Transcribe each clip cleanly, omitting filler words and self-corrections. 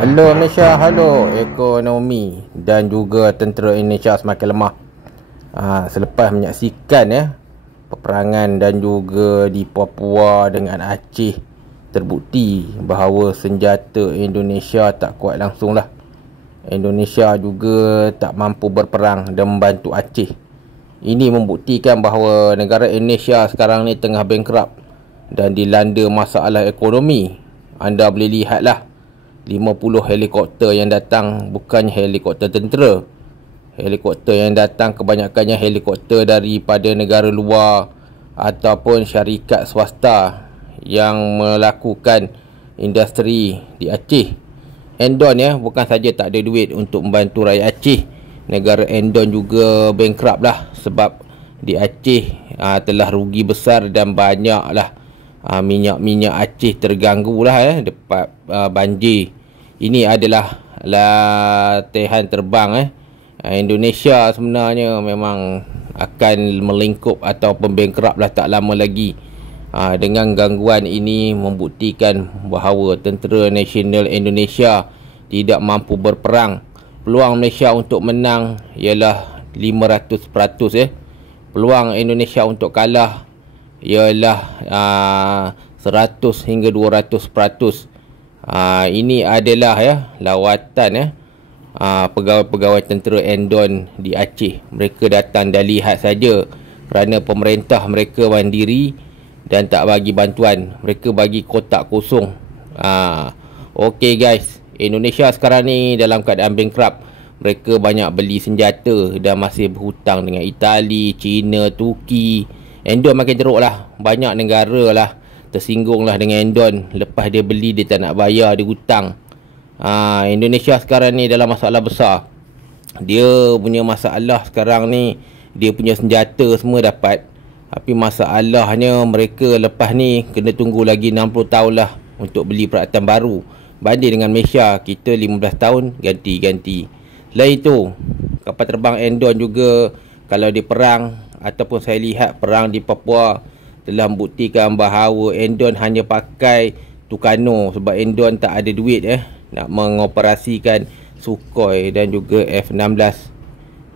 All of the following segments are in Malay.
Halo Malaysia, halo ekonomi dan juga tentera Indonesia semakin lemah. Selepas menyaksikan peperangan dan juga di Papua dengan Aceh, terbukti bahawa senjata Indonesia tak kuat langsung lah. Indonesia juga tak mampu berperang dan membantu Aceh. Ini membuktikan bahawa negara Indonesia sekarang ni tengah bankrupt dan dilanda masalah ekonomi. Anda boleh lihatlah 50 helikopter yang datang bukannya helikopter tentera. Helikopter yang datang kebanyakannya helikopter daripada negara luar ataupun syarikat swasta yang melakukan industri di Aceh. Endon bukan saja tak ada duit untuk membantu rakyat Aceh, negara Endon juga bankrupt lah sebab di Aceh telah rugi besar dan banyaklah minyak Aceh terganggu lah dekat banjir. Ini adalah latihan terbang Indonesia sebenarnya memang akan melingkup ataupun bankrupt lah tak lama lagi. Dengan gangguan ini membuktikan bahawa Tentera Nasional Indonesia tidak mampu berperang. Peluang Malaysia untuk menang ialah 500%. Peluang Indonesia untuk kalah ialah 100 hingga 200%. Ini adalah lawatan pegawai-pegawai tentera Endon di Aceh. Mereka datang dan lihat saja kerana pemerintah mereka mandiri dan tak bagi bantuan. Mereka bagi kotak kosong. Okey guys, Indonesia sekarang ni dalam keadaan bankrupt. Mereka banyak beli senjata dan masih berhutang dengan Itali, China, Turki. Endon makin teruk lah. Banyak negara lah tersinggung lah dengan Endon. Lepas dia beli, dia tak nak bayar, dia hutang. Indonesia sekarang ni dalam masalah besar. Dia punya masalah sekarang ni, dia punya senjata semua dapat, tapi masalahnya mereka lepas ni kena tunggu lagi 60 tahun lah untuk beli peralatan baru. Banding dengan Malaysia, kita 15 tahun ganti-ganti. Selain itu, kapal terbang Endon juga kalau dia perang, ataupun saya lihat perang di Papua, telah membuktikan bahawa Endon hanya pakai Tucano sebab Endon tak ada duit nak mengoperasikan Sukhoi dan juga F-16.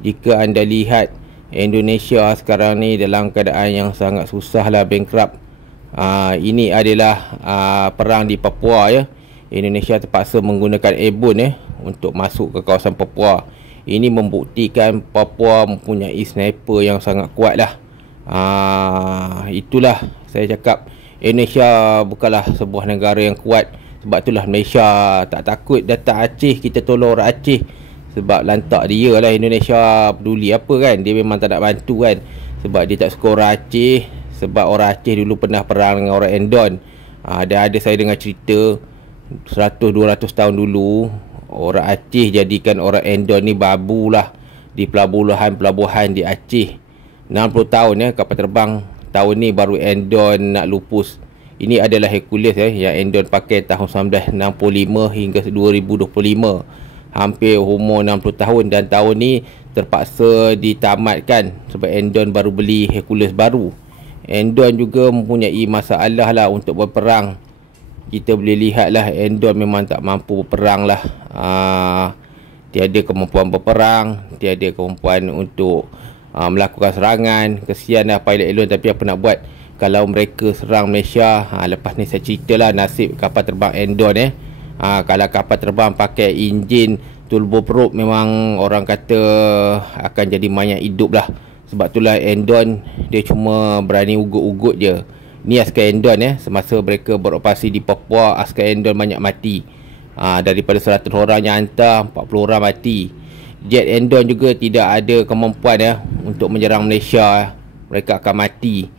Jika anda lihat, Indonesia sekarang ni dalam keadaan yang sangat susah lah, bankrupt. Ini adalah perang di Papua Indonesia terpaksa menggunakan airborne untuk masuk ke kawasan Papua. Ini membuktikan Papua mempunyai sniper yang sangat kuat lah. Itulah saya cakap, Indonesia bukanlah sebuah negara yang kuat. Sebab itulah Malaysia tak takut datang Aceh, kita tolong orang Aceh. Sebab lantak dia lah Indonesia peduli apa kan. Dia memang tak nak bantu kan. Sebab dia tak suka orang Aceh. Sebab orang Aceh dulu pernah perang dengan orang Endon. Dan ada saya dengar cerita 100-200 tahun dulu, orang Aceh jadikan orang Endon ni babu lah di pelabuhan di Aceh. 60 tahun kapal terbang. Tahun ni baru Endon nak lupus. Ini adalah Hercules yang Endon pakai tahun 1965 hingga 2025. Hampir umur 60 tahun, dan tahun ni terpaksa ditamatkan sebab Endon baru beli Hercules baru. Endon juga mempunyai masalah lah untuk berperang. Kita boleh lihat lah, Endon memang tak mampu berperang lah. Tiada kemampuan berperang, tiada kemampuan untuk melakukan serangan. Kesian lah pilot Elon, tapi apa nak buat kalau mereka serang Malaysia. Lepas ni saya ceritalah nasib kapal terbang Endon kalau kapal terbang pakai enjin turboprop, memang orang kata akan jadi mayat hidup lah. Sebab itulah Endon dia cuma berani ugut-ugut je. Ni askar Endon semasa mereka beroperasi di Papua, askar Endon banyak mati. Daripada 100 orang yang hantar, 40 orang mati. Jet Endon juga tidak ada kemampuan untuk menyerang Malaysia. Mereka akan mati.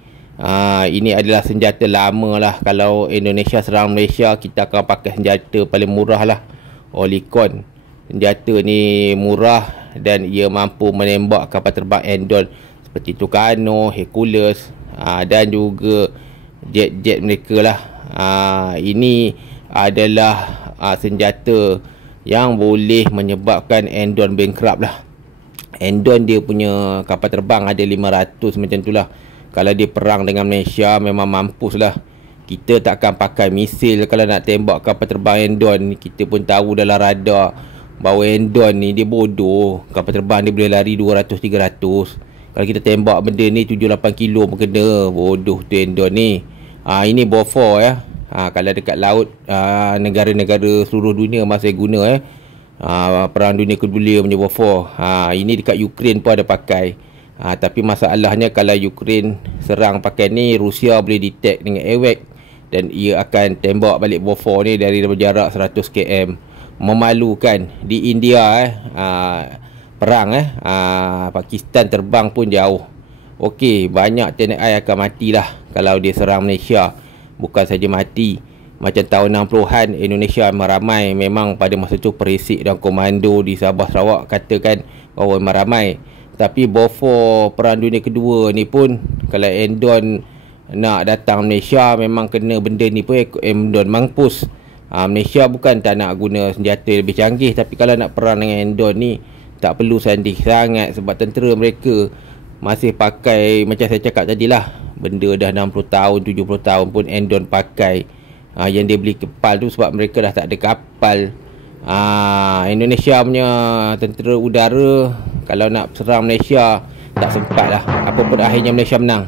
Ini adalah senjata lama lah. Kalau Indonesia serang Malaysia, kita akan pakai senjata paling murah lah, Olicon. Senjata ni murah dan ia mampu menembak kapal terbang Endon seperti Tucano, Hercules dan juga jet-jet mereka lah. Ini adalah senjata yang boleh menyebabkan Endon bankrupt lah. Endon dia punya kapal terbang ada 500 macam tu lah. Kalau dia perang dengan Malaysia memang mampus lah. Kita takkan pakai misil kalau nak tembak kapal terbang Endon. Kita pun tahu dalam radar bahawa Endon ni dia bodoh. Kapal terbang dia boleh lari 200-300. Kalau kita tembak benda ni 7-8 kilo pun kena. Bodoh tu Endon ni. Ini Bofors ya. Kalau dekat laut, negara-negara seluruh dunia masih guna Perang Dunia Kedua punya Bofors. Ini dekat Ukraine pun ada pakai. Tapi masalahnya kalau Ukraine serang pakai ni, Rusia boleh detect dengan airwag dan ia akan tembak balik Bofors ni dari jarak 100 km. Memalukan. Di India perang Pakistan terbang pun jauh. Okey, banyak TNI akan matilah kalau dia serang Malaysia. Bukan saja mati, macam tahun 60-an Indonesia ramai. Memang pada masa tu perisik dan komando di Sabah Sarawak katakan bahawa memang ramai. Tapi Bofors Perang Dunia Kedua ni pun, kalau Endon nak datang Malaysia, memang kena benda ni pun Endon mampus. Malaysia bukan tak nak guna senjata lebih canggih, tapi kalau nak perang dengan Endon ni tak perlu sandih sangat, sebab tentera mereka masih pakai, macam saya cakap tadilah, benda dah 60 tahun 70 tahun pun Endon pakai. Yang dia beli kapal tu sebab mereka dah tak ada kapal. Indonesia punya tentera udara kalau nak serang Malaysia tak sempat lah. Apa pun akhirnya Malaysia menang.